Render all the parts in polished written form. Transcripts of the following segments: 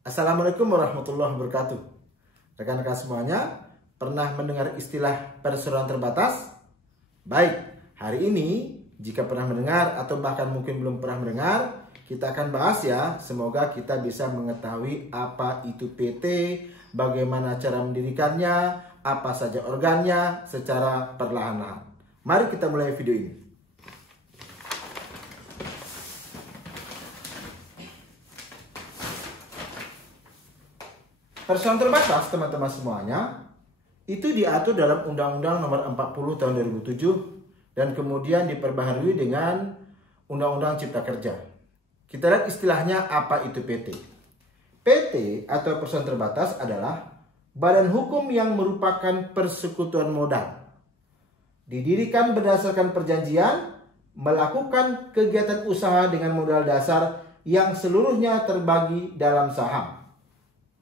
Assalamualaikum warahmatullahi wabarakatuh. Rekan-rekan semuanya, pernah mendengar istilah perseroan terbatas? Baik, hari ini jika pernah mendengar atau bahkan mungkin belum pernah mendengar, kita akan bahas ya. Semoga kita bisa mengetahui apa itu PT, bagaimana cara mendirikannya, apa saja organnya secara perlahan-lahan. Mari kita mulai video ini. Perseroan terbatas, teman-teman semuanya, itu diatur dalam Undang-Undang Nomor 40 Tahun 2007 dan kemudian diperbaharui dengan Undang-Undang Cipta Kerja. Kita lihat istilahnya apa itu PT. PT atau perseroan terbatas adalah badan hukum yang merupakan persekutuan modal. Didirikan berdasarkan perjanjian, melakukan kegiatan usaha dengan modal dasar yang seluruhnya terbagi dalam saham.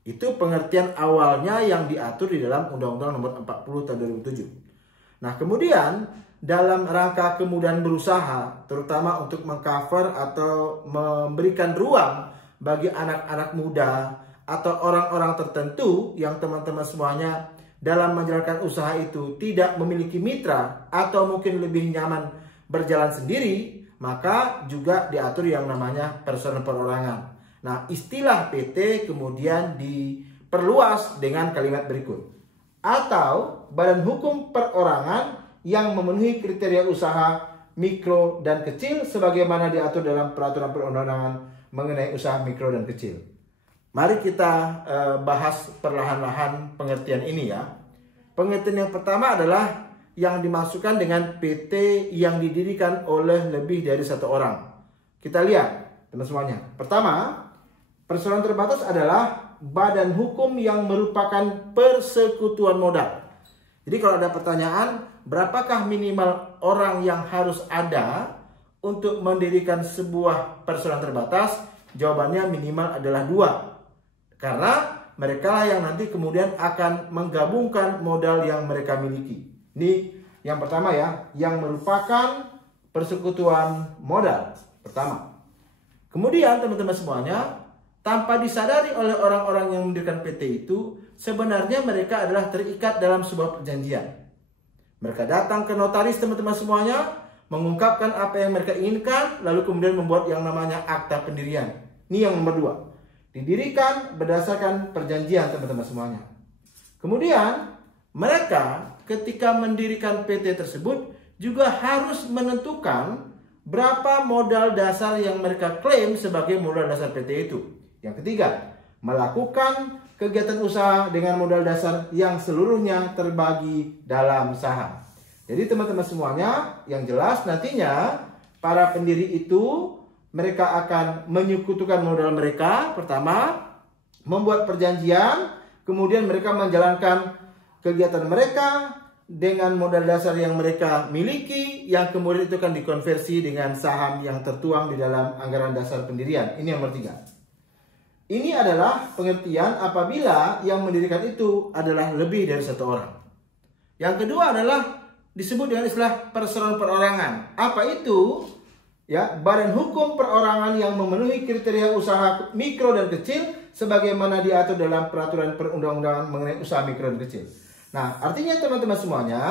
Itu pengertian awalnya yang diatur di dalam Undang-Undang Nomor 40 Tahun 2007. Nah, kemudian dalam rangka kemudahan berusaha, terutama untuk mengcover atau memberikan ruang bagi anak-anak muda atau orang-orang tertentu yang teman-teman semuanya dalam menjalankan usaha itu tidak memiliki mitra atau mungkin lebih nyaman berjalan sendiri, maka juga diatur yang namanya perseroan perorangan. Nah, istilah PT kemudian diperluas dengan kalimat berikut. Atau badan hukum perorangan yang memenuhi kriteria usaha mikro dan kecil sebagaimana diatur dalam peraturan perundang-undangan mengenai usaha mikro dan kecil. Mari kita bahas perlahan-lahan pengertian ini ya. Pengertian yang pertama adalah yang dimasukkan dengan PT yang didirikan oleh lebih dari satu orang. Kita lihat teman semuanya. Pertama, perseroan terbatas adalah badan hukum yang merupakan persekutuan modal. Jadi kalau ada pertanyaan, berapakah minimal orang yang harus ada untuk mendirikan sebuah perseroan terbatas? Jawabannya minimal adalah 2. Karena mereka lah yang nanti kemudian akan menggabungkan modal yang mereka miliki. Ini yang pertama ya, yang merupakan persekutuan modal pertama. Kemudian teman-teman semuanya, tanpa disadari oleh orang-orang yang mendirikan PT itu, sebenarnya mereka adalah terikat dalam sebuah perjanjian. Mereka datang ke notaris teman-teman semuanya, mengungkapkan apa yang mereka inginkan, lalu kemudian membuat yang namanya akta pendirian. Ini yang nomor 2. Didirikan berdasarkan perjanjian teman-teman semuanya. Kemudian mereka ketika mendirikan PT tersebut juga harus menentukan berapa modal dasar yang mereka klaim sebagai modal dasar PT itu. Yang ketiga, melakukan kegiatan usaha dengan modal dasar yang seluruhnya terbagi dalam saham. Jadi teman-teman semuanya, yang jelas nantinya para pendiri itu mereka akan menyekutukan modal mereka. Pertama, membuat perjanjian, kemudian mereka menjalankan kegiatan mereka dengan modal dasar yang mereka miliki, yang kemudian itu akan dikonversi dengan saham yang tertuang di dalam anggaran dasar pendirian. Ini yang nomor 3. Ini adalah pengertian apabila yang mendirikan itu adalah lebih dari satu orang. Yang kedua adalah disebut dengan istilah perseroan perorangan. Apa itu? Ya, badan hukum perorangan yang memenuhi kriteria usaha mikro dan kecil sebagaimana diatur dalam peraturan perundang-undangan mengenai usaha mikro dan kecil. Nah, artinya teman-teman semuanya,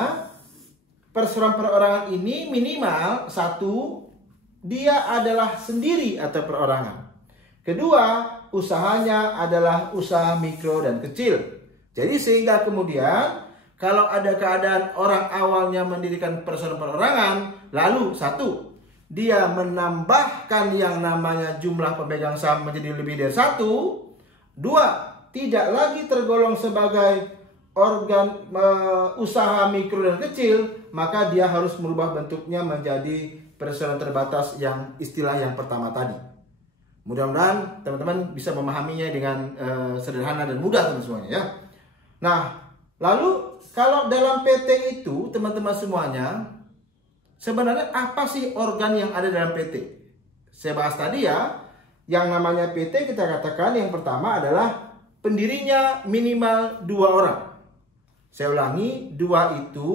perseroan perorangan ini minimal 1, dia adalah sendiri atau perorangan. Kedua, usahanya adalah usaha mikro dan kecil. Jadi sehingga kemudian kalau ada keadaan orang awalnya mendirikan perseroan perorangan, lalu 1, dia menambahkan yang namanya jumlah pemegang saham menjadi lebih dari 1. 2, tidak lagi tergolong sebagai organ usaha mikro dan kecil, maka dia harus merubah bentuknya menjadi perseroan terbatas yang istilah yang pertama tadi. Mudah-mudahan teman-teman bisa memahaminya dengan sederhana dan mudah teman semuanya ya. Nah, lalu kalau dalam PT itu teman-teman semuanya, sebenarnya apa sih organ yang ada dalam PT? Saya bahas tadi ya, yang namanya PT kita katakan yang pertama adalah pendirinya minimal 2 orang. Saya ulangi, 2 itu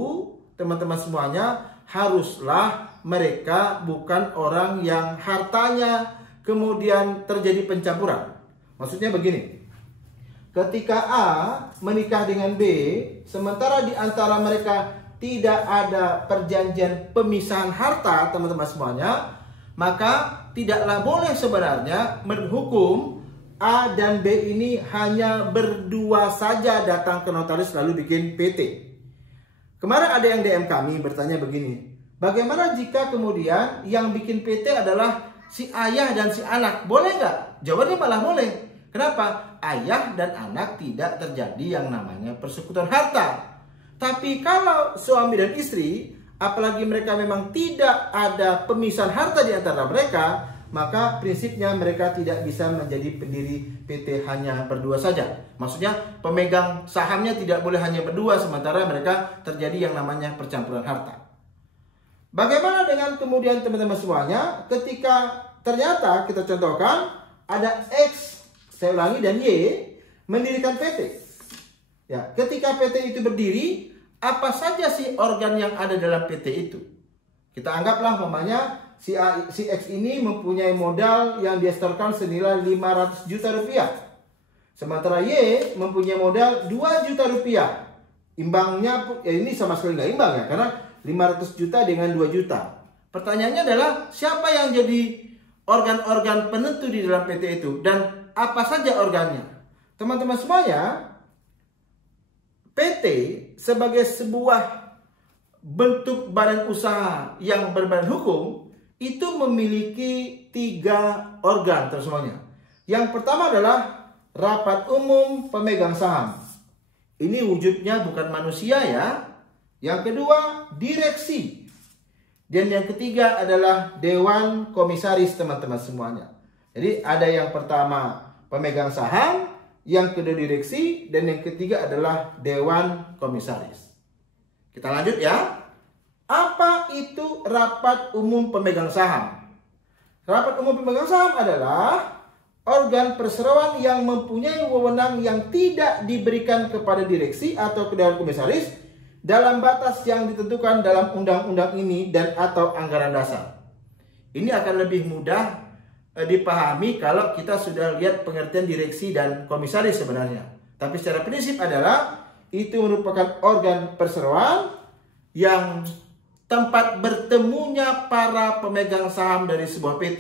teman-teman semuanya haruslah mereka bukan orang yang hartanya kemudian terjadi pencampuran. Maksudnya begini. Ketika A menikah dengan B, sementara di antara mereka tidak ada perjanjian pemisahan harta, teman-teman semuanya, maka tidaklah boleh sebenarnya menghukum A dan B ini hanya berdua saja datang ke notaris lalu bikin PT. Kemarin ada yang DM kami bertanya begini, bagaimana jika kemudian yang bikin PT adalah si ayah dan si anak, boleh nggak? Jawabannya malah boleh. Kenapa? Ayah dan anak tidak terjadi yang namanya persekutuan harta. Tapi kalau suami dan istri, apalagi mereka memang tidak ada pemisahan harta di antara mereka, maka prinsipnya mereka tidak bisa menjadi pendiri PT hanya berdua saja. Maksudnya pemegang sahamnya tidak boleh hanya berdua, sementara mereka terjadi yang namanya percampuran harta. Bagaimana dengan kemudian teman-teman semuanya, ketika ternyata kita contohkan ada X, saya ulangi, dan Y mendirikan PT. Ya, ketika PT itu berdiri, apa saja sih organ yang ada dalam PT itu? Kita anggaplah umpamanya si X ini mempunyai modal yang disetorkan senilai 500 juta rupiah. Sementara Y mempunyai modal 2 juta rupiah. Imbangnya ini sama sekali nggak imbang ya, karena 500 juta dengan 2 juta. Pertanyaannya adalah siapa yang jadi organ-organ penentu di dalam PT itu dan apa saja organnya? Teman-teman semuanya, PT sebagai sebuah bentuk badan usaha yang berbadan hukum itu memiliki 3 organ terus semuanya. Yang pertama adalah rapat umum pemegang saham. Ini wujudnya bukan manusia ya. Yang kedua, direksi. Dan yang ketiga adalah dewan komisaris, teman-teman semuanya. Jadi ada yang pertama pemegang saham, yang kedua direksi, dan yang ketiga adalah dewan komisaris. Kita lanjut ya. Apa itu rapat umum pemegang saham? Rapat umum pemegang saham adalah organ perseroan yang mempunyai wewenang yang tidak diberikan kepada direksi atau ke dewan komisaris dalam batas yang ditentukan dalam undang-undang ini dan atau anggaran dasar. Ini akan lebih mudah dipahami kalau kita sudah lihat pengertian direksi dan komisaris sebenarnya. Tapi secara prinsip adalah itu merupakan organ perseroan yang tempat bertemunya para pemegang saham dari sebuah PT.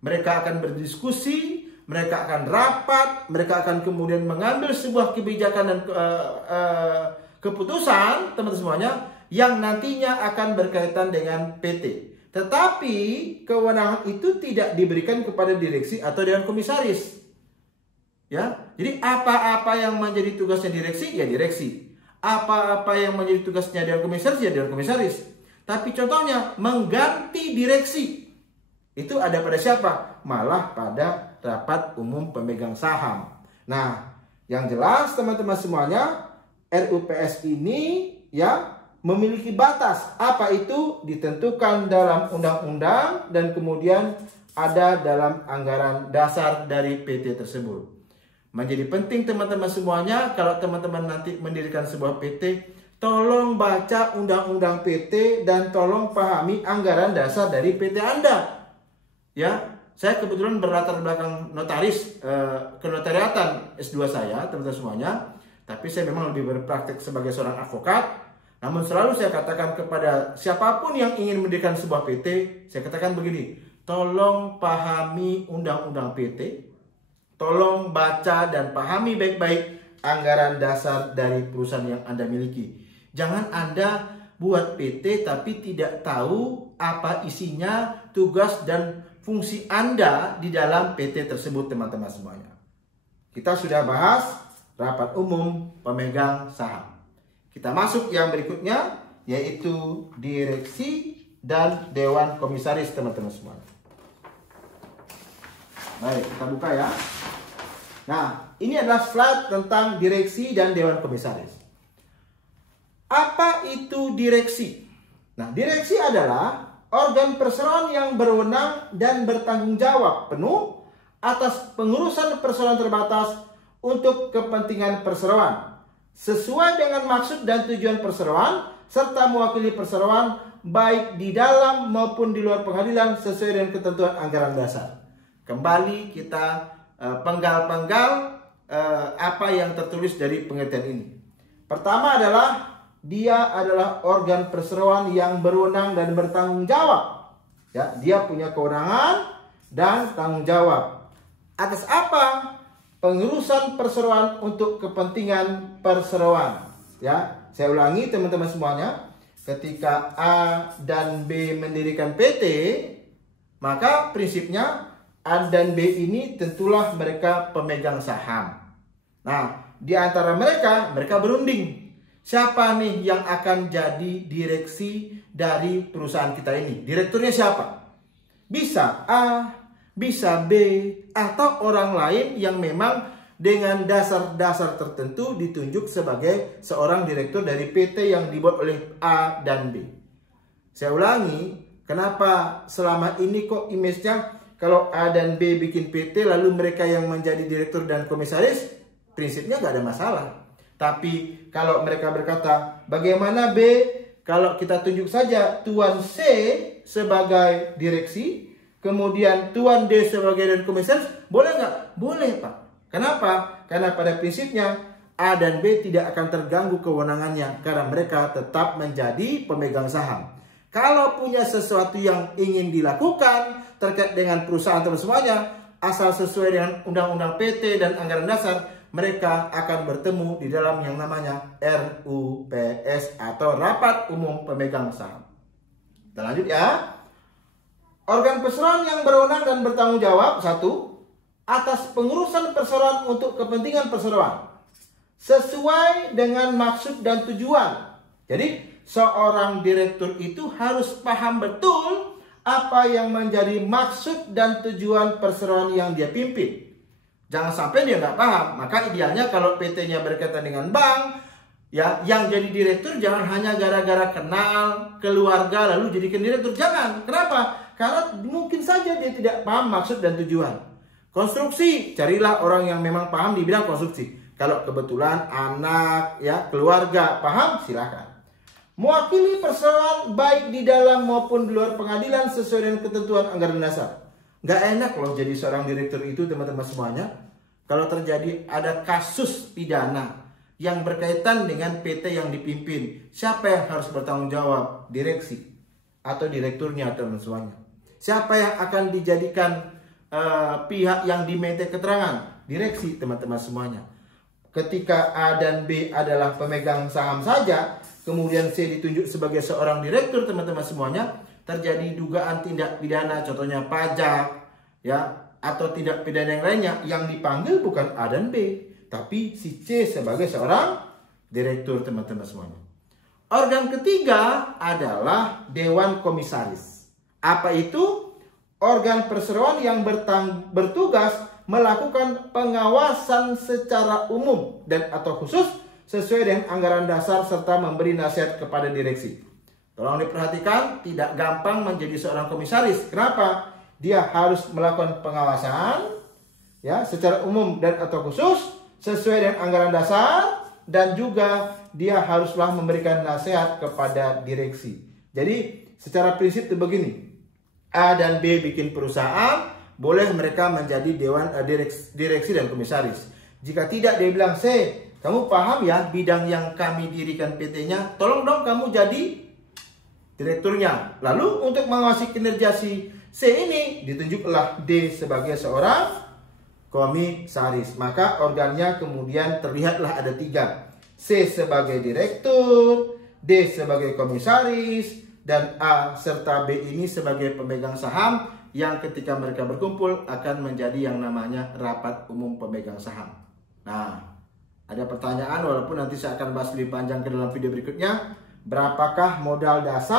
Mereka akan berdiskusi, mereka akan rapat, mereka akan kemudian mengambil sebuah kebijakan dan keputusan, teman-teman semuanya, yang nantinya akan berkaitan dengan PT. Tetapi kewenangan itu tidak diberikan kepada direksi atau dewan komisaris. Ya, jadi apa-apa yang menjadi tugasnya direksi, ya direksi. Apa-apa yang menjadi tugasnya dewan komisaris, ya dewan komisaris. Tapi contohnya mengganti direksi. Itu ada pada siapa? Malah pada rapat umum pemegang saham. Nah, yang jelas teman-teman semuanya, RUPS ini ya memiliki batas. Apa itu? Ditentukan dalam undang-undang dan kemudian ada dalam anggaran dasar dari PT tersebut. Menjadi penting teman-teman semuanya, kalau teman-teman nanti mendirikan sebuah PT, tolong baca undang-undang PT dan tolong pahami anggaran dasar dari PT Anda. Ya, saya kebetulan berlatar belakang notaris, kenotariatan S2 saya, teman-teman semuanya. Tapi saya memang lebih berpraktek sebagai seorang advokat. Namun selalu saya katakan kepada siapapun yang ingin mendirikan sebuah PT, saya katakan begini, tolong pahami undang-undang PT, tolong baca dan pahami baik-baik anggaran dasar dari perusahaan yang Anda miliki. Jangan Anda buat PT tapi tidak tahu apa isinya, tugas dan fungsi Anda di dalam PT tersebut, teman-teman semuanya. Kita sudah bahas rapat umum pemegang saham. Kita masuk yang berikutnya, yaitu direksi dan dewan komisaris, teman-teman semua. Baik, kita buka ya. Nah, ini adalah slide tentang direksi dan dewan komisaris. Apa itu direksi? Nah, direksi adalah organ perseroan yang berwenang dan bertanggung jawab penuh atas pengurusan perseroan terbatas untuk kepentingan perseroan sesuai dengan maksud dan tujuan perseroan serta mewakili perseroan baik di dalam maupun di luar pengadilan sesuai dengan ketentuan anggaran dasar. Kembali kita penggal-penggal apa yang tertulis dari pengertian ini. Pertama adalah dia adalah organ perseroan yang berwenang dan bertanggung jawab. Ya, dia punya kewenangan dan tanggung jawab. Atas apa? Pengurusan perseroan untuk kepentingan perseroan. Ya, saya ulangi teman-teman semuanya. Ketika A dan B mendirikan PT, maka prinsipnya A dan B ini tentulah mereka pemegang saham. Nah, di antara mereka berunding. Siapa nih yang akan jadi direksi dari perusahaan kita ini? Direkturnya siapa? Bisa A, bisa B, atau orang lain yang memang dengan dasar-dasar tertentu ditunjuk sebagai seorang direktur dari PT yang dibuat oleh A dan B. Saya ulangi, kenapa selama ini kok image-nya kalau A dan B bikin PT lalu mereka yang menjadi direktur dan komisaris, prinsipnya nggak ada masalah. Tapi kalau mereka berkata, bagaimana B kalau kita tunjuk saja Tuan C sebagai direksi, kemudian Tuan D sebagai dan komisaris, boleh nggak? Boleh, Pak. Kenapa? Karena pada prinsipnya A dan B tidak akan terganggu kewenangannya karena mereka tetap menjadi pemegang saham. Kalau punya sesuatu yang ingin dilakukan terkait dengan perusahaan atau semuanya, asal sesuai dengan undang-undang PT dan anggaran dasar, mereka akan bertemu di dalam yang namanya RUPS atau Rapat Umum Pemegang Saham. Kita lanjut ya. Organ perseroan yang berwenang dan bertanggung jawab, 1. Atas pengurusan perseroan untuk kepentingan perseroan sesuai dengan maksud dan tujuan. Jadi seorang direktur itu harus paham betul apa yang menjadi maksud dan tujuan perseroan yang dia pimpin. Jangan sampai dia nggak paham. Maka idealnya kalau PT-nya berkaitan dengan bank, ya, yang jadi direktur jangan hanya gara-gara kenal keluarga lalu jadikan direktur. Jangan. Kenapa? Karena mungkin saja dia tidak paham maksud dan tujuan. Konstruksi, carilah orang yang memang paham di bidang konstruksi. Kalau kebetulan anak, ya, keluarga paham, silakan. Mewakili perseroan baik di dalam maupun di luar pengadilan sesuai dengan ketentuan anggaran dasar. Nggak enak loh jadi seorang direktur itu, teman-teman semuanya. Kalau terjadi ada kasus pidana yang berkaitan dengan PT yang dipimpin, siapa yang harus bertanggung jawab? Direksi atau direkturnya, teman-teman semuanya. Siapa yang akan dijadikan pihak yang diminta keterangan? Direksi, teman-teman semuanya. Ketika A dan B adalah pemegang saham saja, kemudian C ditunjuk sebagai seorang direktur, teman-teman semuanya, terjadi dugaan tindak pidana, contohnya pajak, ya, atau tindak pidana yang lainnya, yang dipanggil bukan A dan B, tapi si C sebagai seorang direktur, teman-teman semuanya. Organ ketiga adalah Dewan Komisaris. Apa itu? Organ perseroan yang bertugas melakukan pengawasan secara umum dan atau khusus sesuai dengan anggaran dasar serta memberi nasihat kepada direksi. Tolong diperhatikan, tidak gampang menjadi seorang komisaris. Kenapa? Dia harus melakukan pengawasan, ya, secara umum dan atau khusus sesuai dengan anggaran dasar, dan juga dia haruslah memberikan nasihat kepada direksi. Jadi secara prinsip itu begini. A dan B bikin perusahaan, boleh mereka menjadi dewan direksi dan komisaris. Jika tidak, dia bilang, C, kamu paham ya bidang yang kami dirikan PT-nya, tolong dong kamu jadi direkturnya. Lalu untuk mengawasi kinerja si C ini, ditunjuklah D sebagai seorang komisaris. Maka organnya kemudian terlihatlah ada 3. C sebagai direktur, D sebagai komisaris, dan A serta B ini sebagai pemegang saham yang ketika mereka berkumpul akan menjadi yang namanya Rapat Umum Pemegang Saham. Nah, ada pertanyaan, walaupun nanti saya akan bahas lebih panjang ke dalam video berikutnya. Berapakah modal dasar